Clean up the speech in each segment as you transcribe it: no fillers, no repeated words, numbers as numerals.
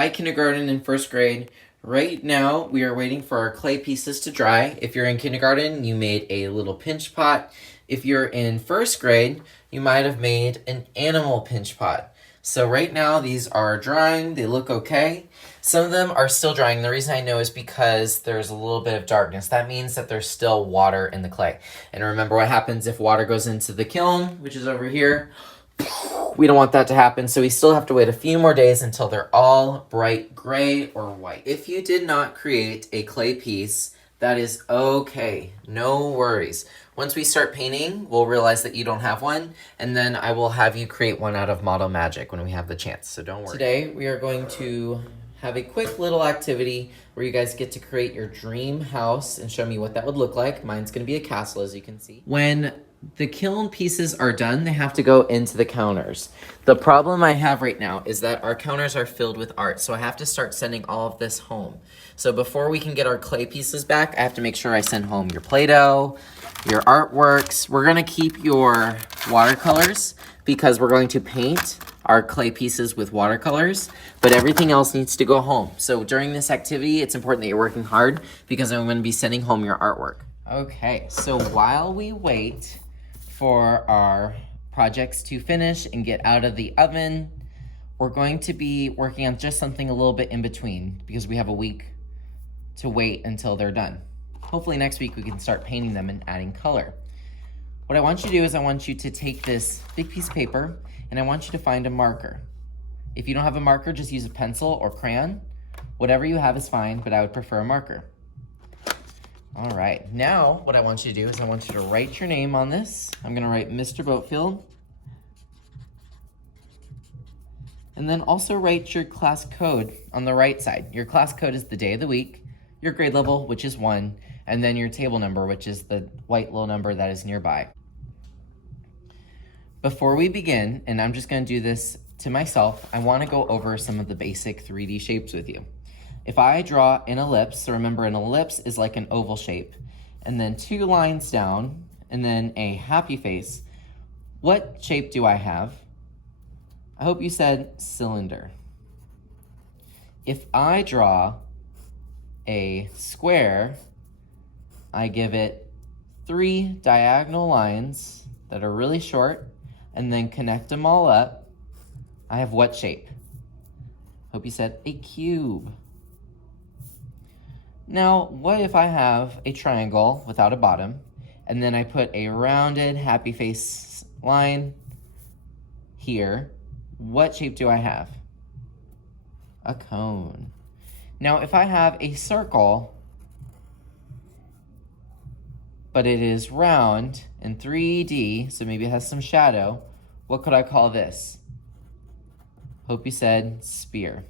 Hi, kindergarten and first grade. Right now, we are waiting for our clay pieces to dry. If you're in kindergarten, you made a little pinch pot. If you're in first grade, you might have made an animal pinch pot. So right now, these are drying. They look okay. Some of them are still drying. The reason I know is because there's a little bit of darkness. That means that there's still water in the clay. And remember what happens if water goes into the kiln, which is over here. We don't want that to happen, so we still have to wait a few more days until they're all bright gray or white. If you did not create a clay piece, that is okay. No worries. Once we start painting, we'll realize that you don't have one, and then I will have you create one out of Model Magic when we have the chance, so don't worry. Today, we are going to have a quick little activity where you guys get to create your dream house and show me what that would look like. Mine's going to be a castle, as you can see. When the kiln pieces are done, they have to go into the counters. The problem I have right now is that our counters are filled with art, so I have to start sending all of this home. So before we can get our clay pieces back, I have to make sure I send home your Play-Doh, your artworks. We're gonna keep your watercolors because we're going to paint our clay pieces with watercolors, but everything else needs to go home. So during this activity, it's important that you're working hard because I'm gonna be sending home your artwork. Okay, so while we wait for our projects to finish and get out of the oven, we're going to be working on just something a little bit in between because we have a week to wait until they're done. Hopefully next week we can start painting them and adding color. What I want you to do is I want you to take this big piece of paper and I want you to find a marker. If you don't have a marker, just use a pencil or crayon. Whatever you have is fine, but I would prefer a marker. All right, now what I want you to do is I want you to write your name on this. I'm gonna write Mr. Boatfield. And then also write your class code on the right side. Your class code is the day of the week, your grade level, which is 1, and then your table number, which is the white little number that is nearby. Before we begin, and I'm just gonna do this to myself, I wanna go over some of the basic 3D shapes with you. If I draw an ellipse, so remember an ellipse is like an oval shape, and then 2 lines down, and then a happy face, what shape do I have? I hope you said cylinder. If I draw a square, I give it 3 diagonal lines that are really short, and then connect them all up. I have what shape? Hope you said a cube. Now, what if I have a triangle without a bottom, and then I put a rounded happy face line here? What shape do I have? A cone. Now, if I have a circle, but it is round in 3D, so maybe it has some shadow, what could I call this? Hope you said sphere.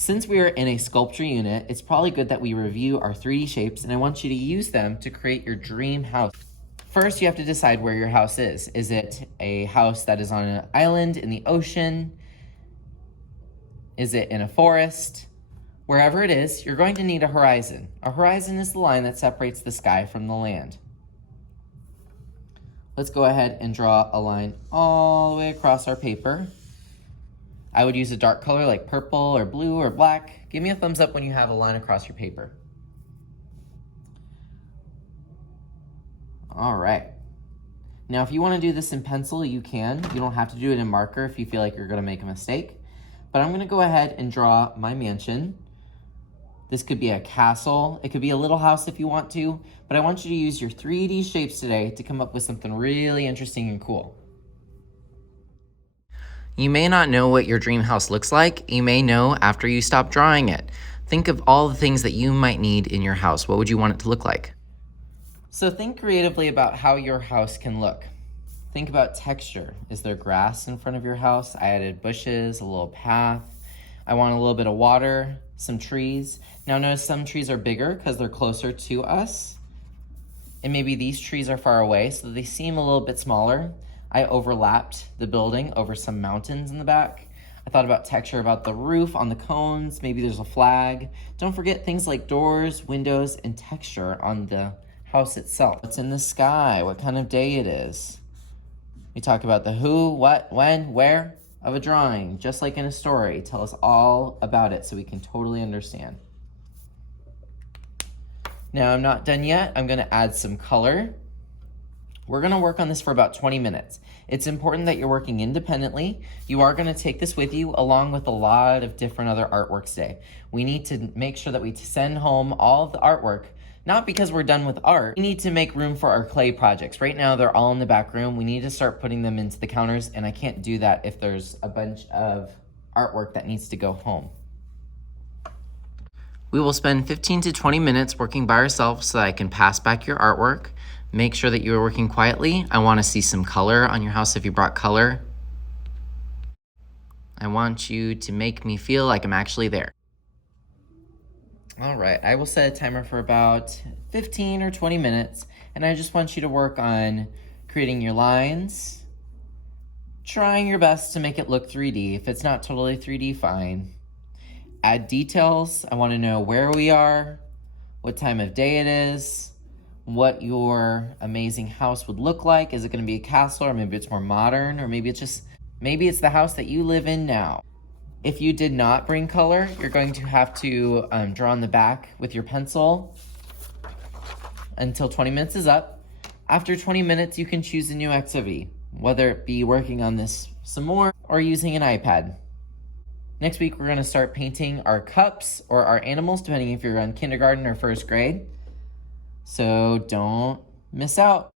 Since we are in a sculpture unit, it's probably good that we review our 3D shapes, and I want you to use them to create your dream house. First, you have to decide where your house is. Is it a house that is on an island in the ocean? Is it in a forest? Wherever it is, you're going to need a horizon. A horizon is the line that separates the sky from the land. Let's go ahead and draw a line all the way across our paper. I would use a dark color like purple or blue or black. Give me a thumbs up when you have a line across your paper. All right. Now, if you want to do this in pencil, you can. You don't have to do it in marker if you feel like you're going to make a mistake. But I'm going to go ahead and draw my mansion. This could be a castle. It could be a little house if you want to. But I want you to use your 3D shapes today to come up with something really interesting and cool. You may not know what your dream house looks like. You may know after you stop drawing it. Think of all the things that you might need in your house. What would you want it to look like? So think creatively about how your house can look. Think about texture. Is there grass in front of your house? I added bushes, a little path. I want a little bit of water, some trees. Now notice some trees are bigger because they're closer to us. And maybe these trees are far away, so they seem a little bit smaller. I overlapped the building over some mountains in the back. I thought about texture about the roof, on the cones, maybe there's a flag. Don't forget things like doors, windows, and texture on the house itself. What's in the sky? What kind of day it is? We talk about the who, what, when, where. of a drawing, just like in a story. Tell us all about it so we can totally understand. Now I'm not done yet. I'm gonna add some color. We're gonna work on this for about 20 minutes. It's important that you're working independently. You are gonna take this with you along with a lot of different other artworks today. We need to make sure that we send home all of the artwork, not because we're done with art. We need to make room for our clay projects. Right now, they're all in the back room. We need to start putting them into the counters, and I can't do that if there's a bunch of artwork that needs to go home. We will spend 15 to 20 minutes working by ourselves so that I can pass back your artwork. Make sure that you are working quietly. I want to see some color on your house if you brought color. I want you to make me feel like I'm actually there. All right, I will set a timer for about 15 or 20 minutes, and I just want you to work on creating your lines, trying your best to make it look 3D. If it's not totally 3D, fine. Add details. I want to know where we are, what time of day it is, what your amazing house would look like. Is it going to be a castle, or maybe it's more modern, or maybe it's the house that you live in now. If you did not bring color, you're going to have to draw on the back with your pencil until 20 minutes is up. After 20 minutes, you can choose a new activity, whether it be working on this some more or using an iPad. Next week, we're going to start painting our cups or our animals, depending if you're in kindergarten or first grade. So don't miss out.